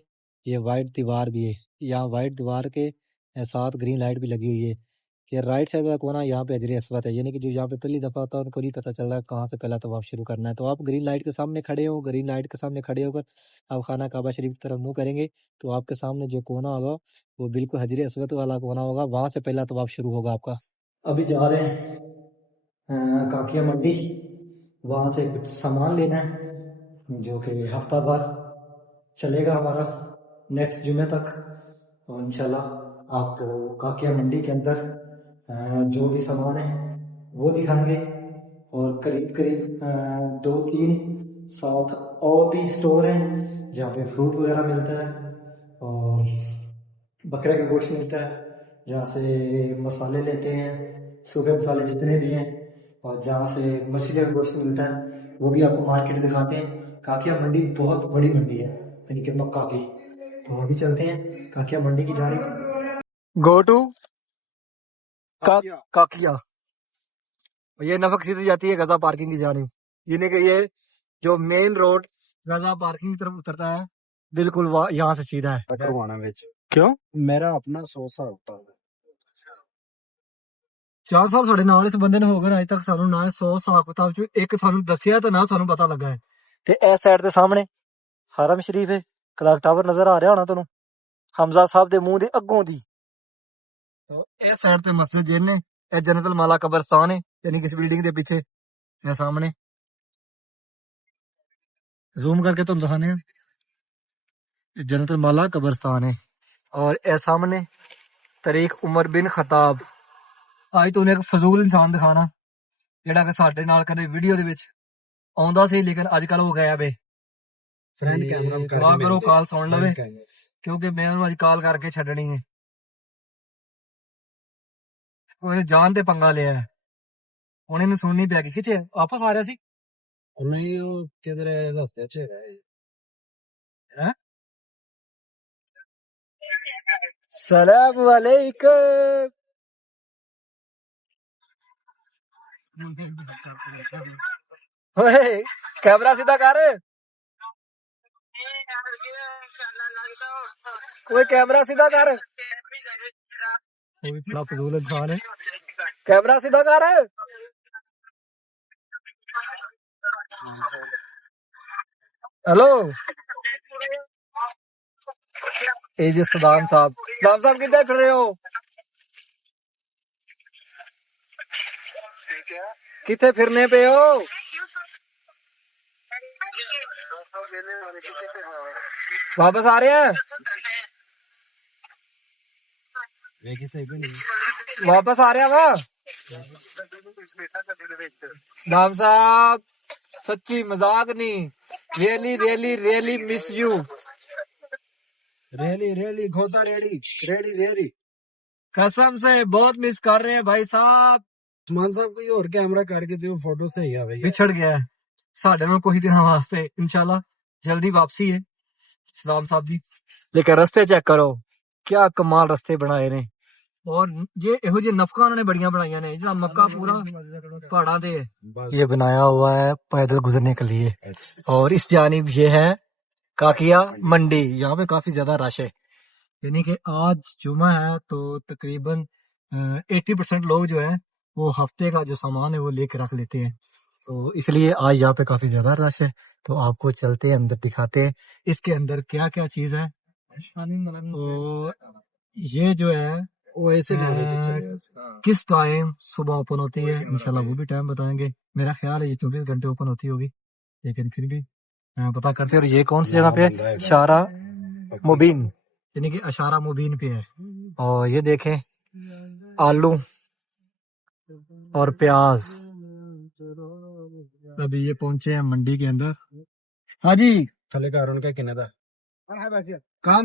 یہ وائٹ دیوار بھی ہے، یہاں وائٹ دیوار کے ساتھ گرین لائٹ بھی لگی ہوئی ہے کہ رائٹ سائڈ والا کونا یہاں پہ حجر اسود ہے، یعنی کہ جو یہاں پہ پہلی دفعہ ہوتا ہے ان کو نہیں پتہ چل رہا ہے کہاں سے پہلا طواف شروع کرنا ہے۔ تو آپ گرین لائٹ کے سامنے کھڑے ہو، گرین لائٹ کے سامنے کھڑے ہو کر آپ خانہ کعبہ شریف کی طرف منہ کریں گے تو آپ کے سامنے جو کونا ہوگا وہ بالکل حجر اسود والا کونا ہوگا، وہاں سے پہلا طواف شروع ہوگا آپ کا۔ ابھی جا رہے ہیں کاکیا منڈی، وہاں سے کچھ سامان لینا ہے جو کہ ہفتہ بھر چلے گا ہمارا نیکسٹ جمعے تک، اور انشاءاللہ آپ کو کاکیا منڈی کے اندر جو بھی سامان ہے وہ دکھائیں گے، اور قریب قریب 2-3 ساتھ اور بھی سٹور ہیں جہاں پہ فروٹ وغیرہ ملتا ہے اور بکرے کا گوشت ملتا ہے، جہاں سے مسالے لیتے ہیں، سوکھے مسالے جتنے بھی ہیں، اور جہاں سے مچھلی کا گوشت ملتا ہے وہ بھی آپ کو مارکیٹ دکھاتے ہیں۔ کاکیا منڈی بہت بڑی منڈی ہے، یعنی کہ مکہ کی، تو ابھی چلتے ہیں کاکیا منڈی کی جانب۔ گو ٹو کاکیا، یہ نفق سیدھی جاتی ہے غزہ پارکنگ کی جانب، یعنی کہ یہ جو مین روڈ غزہ پارکنگ کی طرف اترتا ہے بالکل یہاں سے سیدھا ہے۔ کروانا وچ کیوں؟ میرا اپنا 100 سال ہوتا ہے۔ 4 سال ساڑھے نال اس بندے نے ہو گئے اج تک سانو نہ 100 حساب کتاب چ ایک سانو دسیا تے نہ سانو پتہ لگا ہے۔ تے اس سائڈ دے سامنے حرم شریف ہے، کلاک ٹاور نظر آ رہا ہونا تانوں حمزہ صاحب دے منہ دے اگوں دی، تو اس سائڈ تے مسجد جن نے، اے جنت المالا قبرستان ہے، یعنی کہ اس بلڈنگ دے پیچھے یہ سامنے زوم کر کے تم دکھانے ہیں، جنت المالا قبرستان ہے، اور اے سامنے طریق عمر بن خطاب۔ آج تو ایک فضول انسان دکھانا جہاں کہ ساڈے نال کدے ویڈیو دے وچ آوندا سی لیکن اج کل ہو گیا بے فرینڈ کیمرہ دعا کرو کال سن لوے کیونکہ میں انہوں اج کال کر کے چھڈنی ہے، انہیں جان تے پنگا لیا ہے، ہن انہیں سننی پی گئی۔ کتھے واپس آ رہا سی؟ نہیں وہ کدھر رستے چ ہے۔ السلام علیکم۔ اوئے کیمرہ سیدھا کر، کوئی کیمرہ سیدھا کر، کوئی بڑا فضول انسان ہے، کیمرہ سیدھا کر۔ ہلو اے جی صدام صاحب کدھر پھر رہے ہو؟ کتنے پھرنے پہ ہو؟ واپس آ رہے ہیں؟ واپس آ رہے ہیں وا صدام صاحب، سچی مذاق نہیں، really really really miss you, really کھوتا ریڑی قسم سے بہت مس کر رہے ہیں بھائی صاحب۔ عثمان صاحب کوئی اور کیمرہ کر کے دیو فوٹو صحیح آوے۔ بچھڑ گیا ہے ساڈے نال کچھ دن واسطے، انشاءاللہ جلدی واپسی ہے صدام صاحب دی، لیکن رستے چیک کرو کیا کمال رستے بنائے نے، اور یہ یہو جی نفقہ انہوں نے بڑیاں بنائی نے، جہاں مکہ پورا پہاڑاں دے یہ بنایا ہوا ہے پیدل گزرنے کے لیے، اور اس جانب یہ ہے کاکیا منڈی، یہاں پہ کافی زیادہ رش ہے، یعنی کہ آج جمعہ ہے تو تقریباً 80% لوگ جو ہیں وہ ہفتے کا جو سامان ہے وہ لے کے رکھ لیتے ہیں، تو اس لیے آج یہاں پہ کافی زیادہ رش ہے، تو آپ کو چلتے ہیں اندر دکھاتے ہیں اس کے اندر کیا کیا چیز ہے۔ تو یہ جو ہے وہ ایسے کس ٹائم صبح اوپن ہوتی ہے، انشاءاللہ وہ بھی ٹائم بتائیں گے، میرا خیال ہے یہ 24 گھنٹے اوپن ہوتی ہوگی، لیکن پھر بھی پتا کرتے ہیں۔ اور یہ کون سی جگہ پہ ہے؟ اشارہ مبین، یعنی کہ اشارہ مبین پہ ہے، اور یہ دیکھیں آلو اور پیاز، ابھی یہ پہنچے ہیں منڈی کے اندر۔ ہاں جی تھلے کارن کا کنے دا کام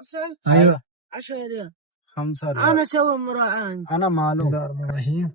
بصل ايوه 10 ريال 5 ريال انا سوي مراعاة انا مالو بسم الله الرحمن الرحيم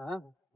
ਹਾਂ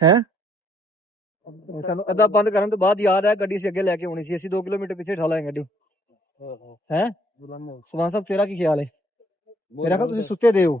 ਹੈ ਸਾਨੂੰ ਅੱਧਾ ਬੰਦ ਕਰਨ ਤੋਂ ਬਾਅਦ ਯਾਦ ਆਇਆ ਗੱਡੀ ਸੀ ਅੱਗੇ ਲੈ ਕੇ ਆਉਣੀ ਸੀ ਅਸੀਂ 2 ਕਿਲੋਮੀਟਰ ਪਿੱਛੇ ਠਾ ਲਾਂਗੇ ਗੱਡੀ ਹੈ ਸਮਾਨ ਸਾਹਿਬ ਤੇਰਾ ਕੀ ਖਿਆਲ ਹੈ ਮੇਰਾ ਕਹਾ ਤੁਸੀਂ ਸੁੱਤੇ ਦੇ ਹੋ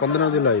15 ਦੀ ਲਾਈ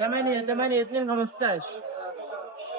8 2 15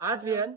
8 ريال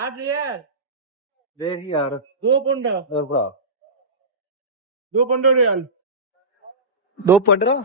8 ريال ਦੇਖ ਯਾਰ 2 پونڈا ਭਰਾ 2 پونڈا ريال 2.15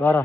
12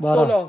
12 16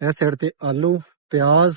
ਇਸ ਸਾਈਡ ਤੇ ਆਲੂ ਪਿਆਜ਼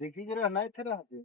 ਦੇਖੀ ਜਿਹੜਾ ਨਾ ਇੱਥੇ ਰੱਖ ਦੇ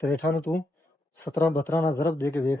63 ਨੂੰ ਤੂੰ 17 72 ਨਾਲ ਜ਼ਰਬ ਦੇ ਕੇ ਵੇਖ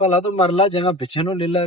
ਭਲਾ ਤੂੰ ਮਰਲਾ ਜਗ੍ਹਾ ਪਿੱਛੇ ਨੂੰ ਲੈ ਲੈ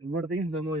ਮੁੜਦੀ ਹੁੰਦਾ ਮੋਏ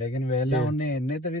ਲੇਕਿਨ ਵੇਲਾ ਉਹਨੇ ਇੰਨੇ ਤੇ ਵੀ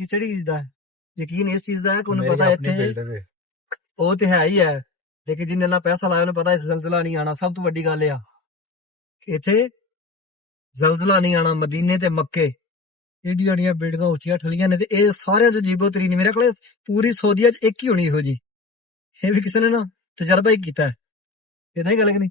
ਚੀਜ਼ ਦਾ ਹੈ। ਯਕੀਨ ਇਸ ਚੀਜ਼ ਦਾ ਹੈ ਕਿ ਉਹਨੂੰ ਪਤਾ ਇੱਥੇ ਉਹ ਤੇ ਹੈ ਹੀ ਹੈ ਲੇਕਿਨ ਜਿੰਨੇ ਨਾਲ ਪੈਸਾ ਲਾਇਆ ਉਹਨੂੰ ਪਤਾ ਇਸ ਜ਼ਲਜ਼ਲਾ ਨਹੀਂ ਆਣਾ। ਸਭ ਤੋਂ ਵੱਡੀ ਗੱਲ ਇਹ ਆ ਕਿ ਇੱਥੇ ਜ਼ਲਜ਼ਲਾ ਨਹੀਂ ਆਣਾ ਮਦੀਨੇ ਤੇ ਮੱਕੇ ਏਡੀਆਂ ਏਡੀਆਂ ਬਿਲਡਿੰਗਾਂ ਉੱਚੀਆਂ ਠਲੀਆਂ ਨੇ ਤੇ ਇਹ ਸਾਰਿਆਂ ਤੋਂ ਅਜੀਬੋ ਤਰੀਨ ਮੇਰੇ ਖਿਆਲ ਪੂਰੀ ਸਊਦੀਆ 'ਚ ਇੱਕ ਹੀ ਹੋਣੀ ਇਹੋ ਜੀ ਇਹ ਵੀ ਕਿਸੇ ਨੇ ਨਾ ਤਜਰਬਾ ਹੀ ਕੀਤਾ ਇਦਾਂ ਹੀ ਗੱਲ ਕਿ ਨਹੀਂ